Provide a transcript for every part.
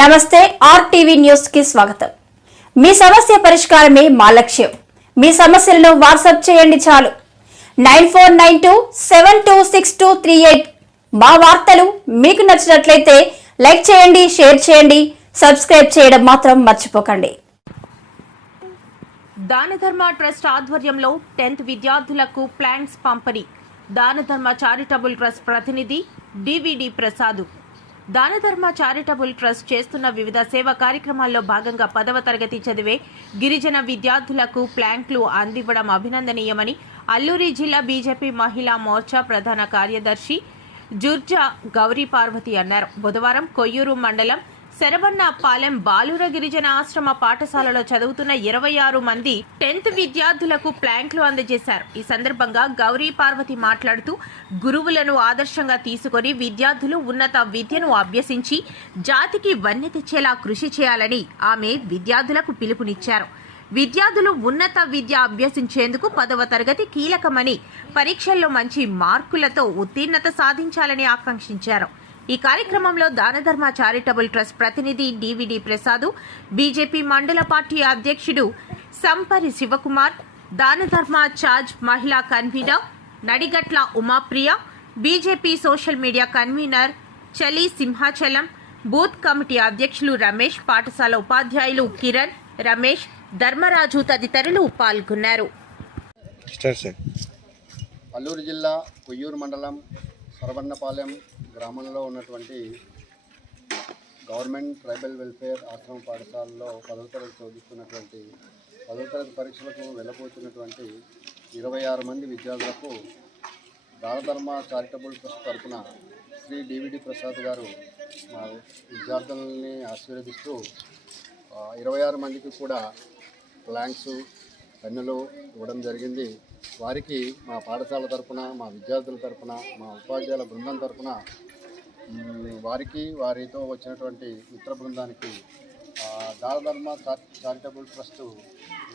నమస్తే RTV news కి స్వాగతం. మీ సమస్య పరిష్కారమే మా లక్ష్యం. మీ సమస్యలను వాట్సాప్ చేయండి చాలు. 9492726238. మా వార్తలు మీకు నచ్చినట్లయితే లైక్ చేయండి, షేర్ చేయండి, సబ్స్క్రైబ్ చేయడం మాత్రం మర్చిపోకండి. దానధర్మ ట్రస్ట్ ఆధ్వర్యంలో 10th విద్యార్థులకు ప్లాంక్స్ పంపిణీ. దానధర్మ చారిటబుల్ ట్రస్ట్ ప్రతినిధి DVD Prasad. Danadharma charitable trust చేస్తున్న వివిధ సేవా కార్యక్రమాల్లో భాగంగా 10వ తరగతి చదివే గిరిజన విద్యార్థులకు ప్లాంక్లు అందివ్వడం అభినందనీయమని అల్లూరి జిల్లా బీజేపీ మహిళా మోర్చా ప్రధాన కార్యదర్శి జుర్జా గౌరీ పార్వతి అన్నారు. బుధవారం కొయ్యూరు మండలం శరవన్నపాలెం బాలుర గిరిజన ఆశ్రమ పాఠశాలలో చదువుతున్న 26 మంది 10th విద్యార్థులకు ప్లాంక్లు అందజేశారు. ఈ సందర్భంగా గౌరీ పార్వతి మాట్లాడుతూ గురువులను ఆదర్శంగా తీసుకొని విద్యార్థులు ఉన్నత విద్యను అభ్యసించి జాతికి వన్నె తెచ్చేలా కృషి చేయాలని ఆమె విద్యార్థులకు పిలుపునిచ్చారు. విద్యార్థులు ఉన్నత విద్య అభ్యసించేందుకు 10వ తరగతి కీలకమని పరీక్షల్లో మంచి మార్కులతో ఉత్తీర్ణత సాధించాలని ఆకాంక్షించారు. ఈ కార్యక్రమంలో దానధర్మ చారిటబుల్ ట్రస్ట్ ప్రతినిధి డివిడి ప్రసాద్, బీజేపీ మండల పార్టీ అధ్యక్షుడు సంపరి శివకుమార్, దానధర్మ చార్జ్ మహిళా convener Nadigatla Umapriya, BJP social media convener Chali Simhachalam, booth committee అధ్యక్షులు రమేష్, పాఠశాల ఉపాధ్యాయులు కిరణ్, రమేష్, ధర్మరాజు తదితరులు పాల్గొన్నారు. అల్లూరు జిల్లా కొయ్యూరు మండలం శరవన్నపాలెం గ్రామంలో ఉన్నటువంటి గవర్నమెంట్ ట్రైబల్ వెల్ఫేర్ ఆశ్రమ పాఠశాలలో 10వ తరగతి చదువుతున్నటువంటి 10వ తరగతి పరీక్షలకు వెళ్ళబోతున్నటువంటి 26 మంది విద్యార్థులకు దానధర్మ చారిటబుల్ ట్రస్ట్ తరఫున శ్రీ డివిడి ప్రసాద్ గారు మా విద్యార్థులని ఆశీర్వదిస్తూ 26 మందికి కూడా ప్లాంక్స్, పెన్నులు ఇవ్వడం జరిగింది. వారికి మా పాఠశాల తరఫున, మా విద్యార్థుల తరఫున, మా ఉపాధ్యాయుల బృందం తరఫున వారికి, వారితో వచ్చినటువంటి మిత్ర బృందానికి దానధర్మ చారిటబుల్ ట్రస్ట్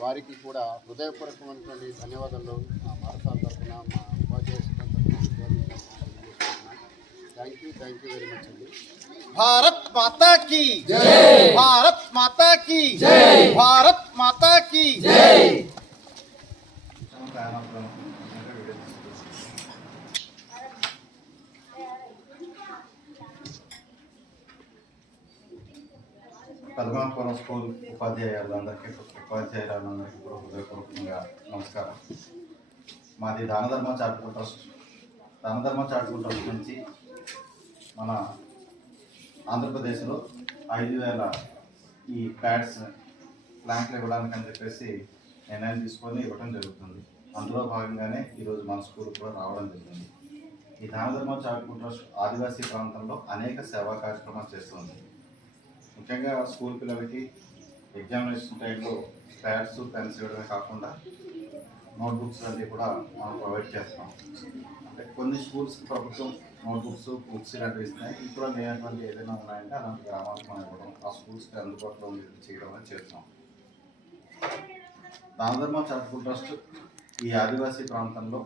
వారికి కూడా హృదయపూర్వకమైనటువంటి ధన్యవాదాలు మా పాఠశాల తరఫున, మా ఉపాధ్యాయ సిబ్బంది తరఫున. థ్యాంక్ యూ వెరీ మచ్ అండి. భారత్ మాతా కీ జై, భారత్ మాతా కీ జై, భారత్ మాతా కీ జై. పద్మాపురం స్కూల్ ఉపాధ్యాయులందరికీ కూడా హృదయపూర్వకంగా నమస్కారం. మాది Danadharma charitable trust. Danadharma charitable trust నుంచి మన ఆంధ్రప్రదేశ్లో 5,000 ఈ ప్యాడ్స్ ప్లాంక్లు ఇవ్వడానికి అని చెప్పేసి నిర్ణయం తీసుకొని ఇవ్వడం జరుగుతుంది. అందులో భాగంగానే ఈరోజు మన స్కూల్ కూడా రావడం జరిగింది. ఈ దానధర్మ చారిటబుల్ ట్రస్ట్ ఆదివాసీ ప్రాంతంలో అనేక సేవా కార్యక్రమాలు చేస్తుంది. ముఖ్యంగా స్కూల్ పిల్లలకి ఎగ్జామినేషన్ టైంలో ప్యాడ్స్, పెన్స్ ఇవ్వడమే కాకుండా నోట్బుక్స్ అన్నీ కూడా మనం ప్రొవైడ్ చేస్తాం. అంటే కొన్ని స్కూల్స్కి ప్రభుత్వం నోట్బుక్స్, బుక్స్ ఇలాంటివి ఇస్తున్నాయి. ఇప్పుడు లేనటువంటి ఏదైనా ఉన్నాయంటే అలాంటి గ్రామాలకు మనం ఇవ్వడం, ఆ స్కూల్స్కి అందుబాటులో చేయడం అని చేస్తాం. దానధర్మ చారిటబుల్ ట్రస్ట్ ఈ ఆదివాసీ ప్రాంతంలో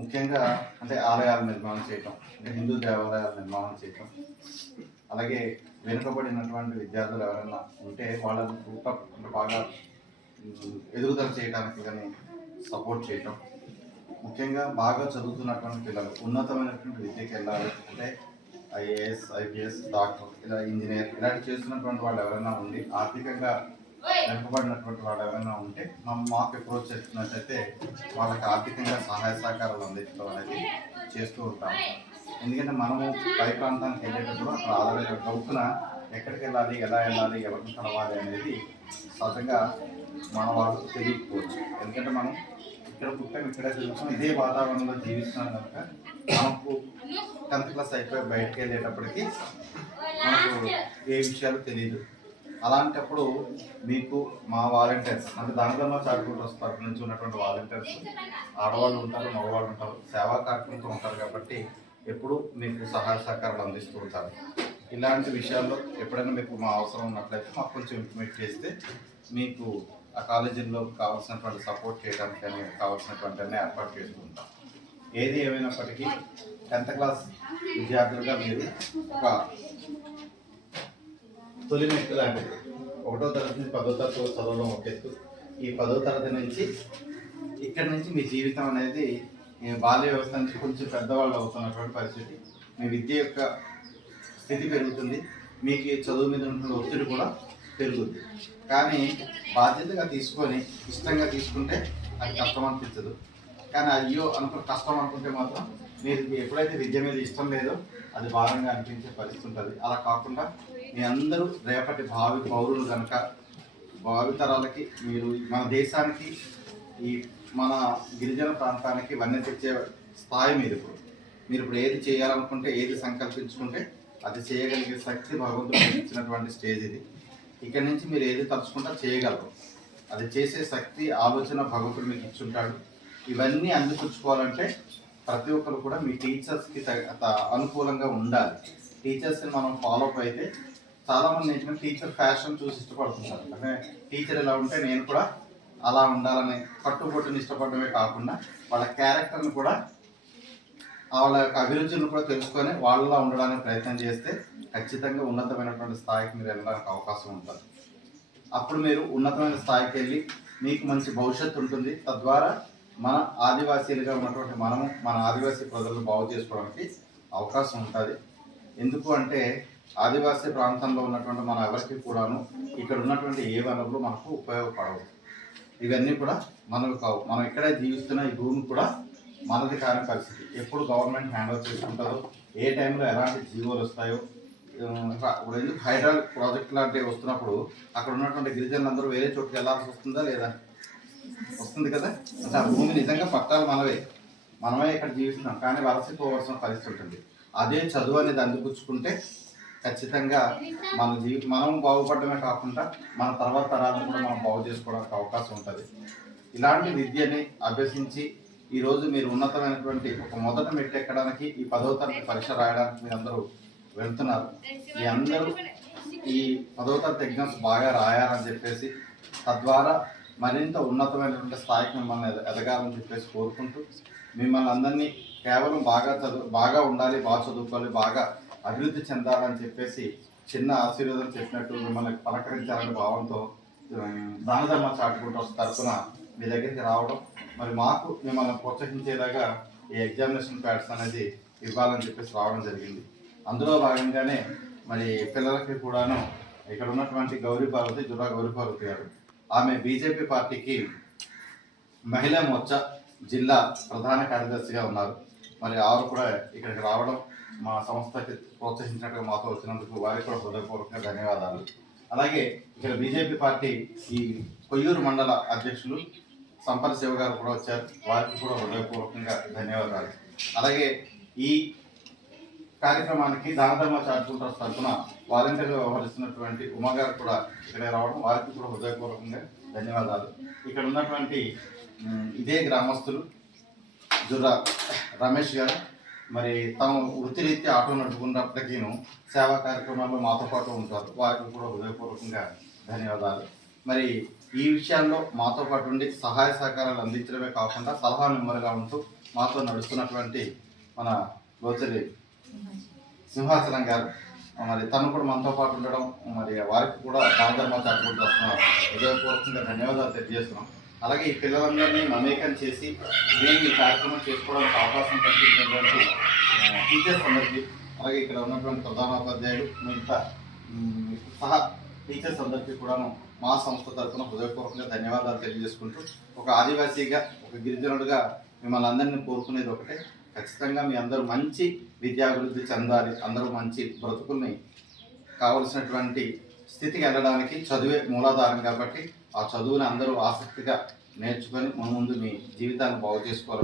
ముఖ్యంగా అంటే ఆలయాల నిర్మాణం చేయటం, అంటే హిందూ దేవాలయాల నిర్మాణం చేయటం, అలాగే వెనుకబడినటువంటి విద్యార్థులు ఎవరైనా ఉంటే వాళ్ళని బాగా ఎదుగుదల చేయడానికి కానీ సపోర్ట్ చేయటం, ముఖ్యంగా బాగా చదువుతున్నటువంటి పిల్లలు ఉన్నతమైనటువంటి విద్యకి వెళ్ళాలి అంటే ఐఏఎస్, ఐపీఎస్, డాక్టర్, ఇలా ఇంజనీర్ ఇలాంటి చేస్తున్నటువంటి వాళ్ళు ఎవరైనా ఉండి ఆర్థికంగా వెనుకబడినటువంటి వాళ్ళు ఎవరైనా ఉంటే మాకు అప్రోచ్ చేస్తున్నట్టయితే వాళ్ళకి ఆర్థికంగా సహాయ సహకారాలు అందించడం అనేది చేస్తూ ఉంటాం. ఎందుకంటే మనము పై ప్రాంతానికి వెళ్ళేటప్పుడు అక్కడ ఆధార గౌతున ఎక్కడికి వెళ్ళాలి, ఎలా వెళ్ళాలి, ఎవరిని కలవాలి అనేది సహజంగా మన వాళ్ళకు తెలియకపోవచ్చు. ఎందుకంటే మనం ఇక్కడ పుట్టాం, ఇక్కడే తెలుస్తాం, ఇదే వాతావరణంలో జీవిస్తున్నాం కనుక మనకు 10th క్లాస్ అయిపోయి బయటకు వెళ్ళేటప్పటికి మనకు ఏ విషయాలు తెలియదు. అలాంటప్పుడు మీకు మా వాలంటీర్స్ అంటే దానధర్మ చారిటబుల్ ట్రస్ట్ తరఫు నుంచి ఉన్నటువంటి వాలంటీర్స్ ఆడవాళ్ళు ఉంటారు, మగవాళ్ళు ఉంటారు, సేవా కార్యక్రమంతో ఉంటారు కాబట్టి ఎప్పుడు మీకు సహాయ సహకారాలు అందిస్తూ ఉంటారు. ఇలాంటి విషయాల్లో ఎప్పుడైనా మీకు మా అవసరం ఉన్నట్లయితే మాకు కొంచెం ఇంటిమేట్ చేస్తే మీకు ఆ కాలేజీల్లో కావాల్సినటువంటి సపోర్ట్ చేయడానికి కానీ కావాల్సినటువంటి అన్నీ ఏర్పాటు చేస్తూ ఉంటాం. ఏది ఏమైనప్పటికీ 10th క్లాస్ విద్యార్థులుగా మీరు ఒక తొలి మెట్టు లాంటిది. 1వ తరగతి నుంచి 10వ తరగతి చదవడం ఒక ఎత్తు. ఈ 10వ తరగతి నుంచి ఇక్కడి నుంచి మీ జీవితం అనేది బాల్య వ్యవస్థ నుంచి కొంచెం పెద్దవాళ్ళు అవుతున్నటువంటి పరిస్థితి. మీ విద్య యొక్క స్థితి పెరుగుతుంది, మీకు చదువు మీద ఉన్న ఒత్తిడి కూడా పెరుగుతుంది. కానీ బాధ్యతగా తీసుకొని ఇష్టంగా తీసుకుంటే అది కష్టం అనిపించదు. కానీ అయ్యో అనుకుని కష్టం అనుకుంటే మాత్రం మీరు ఎప్పుడైతే విద్య మీద ఇష్టం లేదో అది భారంగా అనిపించే పరిస్థితి ఉంటుంది. అలా కాకుండా మీ అందరూ రేపటి భావి పౌరులు కనుక భావితరాలకి మీరు మన దేశానికి ఈ మన గిరిజన ప్రాంతానికి ఇవన్నీ తెచ్చే స్థాయి మీరు ఇప్పుడు ఏది చేయాలనుకుంటే ఏది సంకల్పించుకుంటే అది చేయగలిగే శక్తి భగవంతుడు ఇచ్చినటువంటి స్టేజ్ ఇది. ఇక్కడి నుంచి మీరు ఏది తలుచుకుంటా చేయగలరు. అది చేసే శక్తి ఆలోచన భగవంతుడు మీకు ఇచ్చుంటాడు. ఇవన్నీ అందిపుచ్చుకోవాలంటే ప్రతి ఒక్కరు కూడా మీ టీచర్స్కి అనుకూలంగా ఉండాలి. టీచర్స్ని మనం ఫాలో అప్ అయితే చాలామంది ఏంటంటే టీచర్ ఫ్యాషన్ చూసి ఇష్టపడుతుంటారు. అంటే టీచర్ ఎలా ఉంటే నేను కూడా అలా ఉండాలని పట్టుబొట్టుని ఇష్టపడమే కాకుండా వాళ్ళ క్యారెక్టర్ని కూడా వాళ్ళ యొక్క అభిరుచులను కూడా తెలుసుకొని వాళ్ళలా ఉండడానికి ప్రయత్నం చేస్తే ఖచ్చితంగా ఉన్నతమైనటువంటి స్థాయికి మీరు వెళ్ళడానికి అవకాశం ఉంటుంది. అప్పుడు మీరు ఉన్నతమైన స్థాయికి వెళ్ళి మీకు మంచి భవిష్యత్తు ఉంటుంది. తద్వారా మన ఆదివాసీలుగా ఉన్నటువంటి మనము మన ఆదివాసీ ప్రజలను బాగు చేసుకోవడానికి అవకాశం ఉంటుంది. ఎందుకు అంటే ఆదివాసీ ప్రాంతంలో ఉన్నటువంటి మన ఎవరికి కూడాను ఇక్కడ ఉన్నటువంటి ఏ వనరులు మనకు ఉపయోగపడవు. ఇవన్నీ కూడా మనకు కావు. మనం ఇక్కడే జీవిస్తున్న ఈ భూమి కూడా మనది కాని పరిస్థితి. ఎప్పుడు గవర్నమెంట్ హ్యాండ్ ఓవర్ చేసుకుంటారో, ఏ టైంలో ఎలాంటి జీవోలు వస్తాయో. ఇప్పుడు ఎందుకు హైడ్రాలిక్ ప్రాజెక్ట్ లాంటివి వస్తున్నప్పుడు అక్కడ ఉన్నటువంటి గిరిజనులందరూ వేరే చోటుకి వెళ్ళాల్సి వస్తుందా లేదా? వస్తుంది కదా. అంటే ఆ భూమి నిజంగా పట్టాలు మనమే ఇక్కడ జీవిస్తున్నాం, కానీ వలసిపోవాల్సిన పరిస్థితి ఉంటుంది. అదే చదువు అనేది అందిపుచ్చుకుంటే ఖచ్చితంగా మనం బాగుపడమే కాకుండా మన తర్వాత తరాలను కూడా మనం బాగు చేసుకోవడానికి అవకాశం ఉంటుంది. ఇలాంటి విద్యని అభ్యసించి ఈరోజు మీరు ఉన్నతమైనటువంటి ఒక మొదట మెట్టు ఎక్కడానికి ఈ 10వ తరగతి పరీక్ష రాయడానికి మీరు అందరూ వెళ్తున్నారు. మీ అందరూ ఈ 10వ తరగతి ఎగ్జామ్స్ బాగా రాయాలని చెప్పేసి తద్వారా మరింత ఉన్నతమైనటువంటి స్థాయికి మిమ్మల్ని ఎదగాలని చెప్పేసి కోరుకుంటూ మిమ్మల్ని అందరినీ కేవలం బాగా ఉండాలి, బాగా చదువుకోవాలి, బాగా అభివృద్ధి చెందాలని చెప్పేసి చిన్న ఆశీర్వాదం చెప్పినట్టు మిమ్మల్ని పలకరించాలనే భావంతో దానధర్మ చారిటబుల్ తరఫున మీ దగ్గరికి రావడం, మరి మాకు మిమ్మల్ని ప్రోత్సహించేలాగా ఈ ఎగ్జామినేషన్ ప్యాడ్స్ అనేది ఇవ్వాలని చెప్పేసి రావడం జరిగింది. అందులో భాగంగానే మరి పిల్లలకి కూడాను ఇక్కడ ఉన్నటువంటి జురా గౌరీపార్వతి గారు, ఆమె బీజేపీ పార్టీకి మహిళా మోర్చా జిల్లా ప్రధాన కార్యదర్శిగా ఉన్నారు. మరి ఆవిడ కూడా ఇక్కడికి రావడం మా సంస్థకి ప్రోత్సహించినట్టుగా మాతో వచ్చినందుకు వారికి కూడా హృదయపూర్వకంగా ధన్యవాదాలు. అలాగే ఇక్కడ బీజేపీ పార్టీ ఈ కొయ్యూరు మండల అధ్యక్షులు సంపత్ శివ గారు కూడా వచ్చారు, వారికి కూడా హృదయపూర్వకంగా ధన్యవాదాలు. అలాగే ఈ కార్యక్రమానికి దానధర్మ చారిటబుల్ ట్రస్ట్ తరఫున వాలంటీర్గా వ్యవహరిస్తున్నటువంటి ఉమా గారు కూడా ఇక్కడ రావడం, వారికి కూడా హృదయపూర్వకంగా ధన్యవాదాలు. ఇక్కడ ఉన్నటువంటి ఇదే గ్రామస్తులు జుర్రా రమేష్ గారు, మరి తాము వృత్తిరీత్యా ఆటో నడుపుకున్నప్పటికీ సేవా కార్యక్రమాల్లో మాతో పాటు ఉంటారు, వారికి కూడా హృదయపూర్వకంగా ధన్యవాదాలు. మరి ఈ విషయాల్లో మాతో పాటు ఉండి సహాయ సహకారాలు అందించడమే కాకుండా సలహా నెంబర్గా ఉంటూ మాతో నడుస్తున్నటువంటి మన లోచరి సింహాచలం గారు, మరి తను కూడా మనతో పాటు ఉండడం, మరి వారికి కూడా దానధర్మ చారిటబుల్ ట్రస్ట్ హృదయపూర్వకంగా ధన్యవాదాలు తెలియజేస్తున్నాం. అలాగే ఈ పిల్లలందరినీ మమేకం చేసి దీన్ని కార్యక్రమం చేసుకోవడానికి అవకాశం కల్పించినటువంటి టీచర్స్ అందరికీ, అలాగే ఇక్కడ ఉన్నటువంటి ప్రధానోపాధ్యాయులు మిగతా సహా టీచర్స్ అందరికీ కూడాను మా సంస్థ తరఫున హృదయపూర్వకంగా ధన్యవాదాలు తెలియజేసుకుంటూ, ఒక ఆదివాసీగా ఒక గిరిజనుడిగా మిమ్మల్ని అందరినీ కోరుకునేది ఒకటే, ఖచ్చితంగా మీ అందరూ మంచి విద్యాభివృద్ధి చెందాలి, అందరూ మంచి బ్రతుకుల్ని కావలసినటువంటి స్థితికి వెళ్ళడానికి చదువే మూలాధారం. కాబట్టి ఆ చదువుని అందరూ ఆసక్తిగా నేర్చుకొని ముందు మీ జీవితాన్ని బాగు చేసుకోవాలి.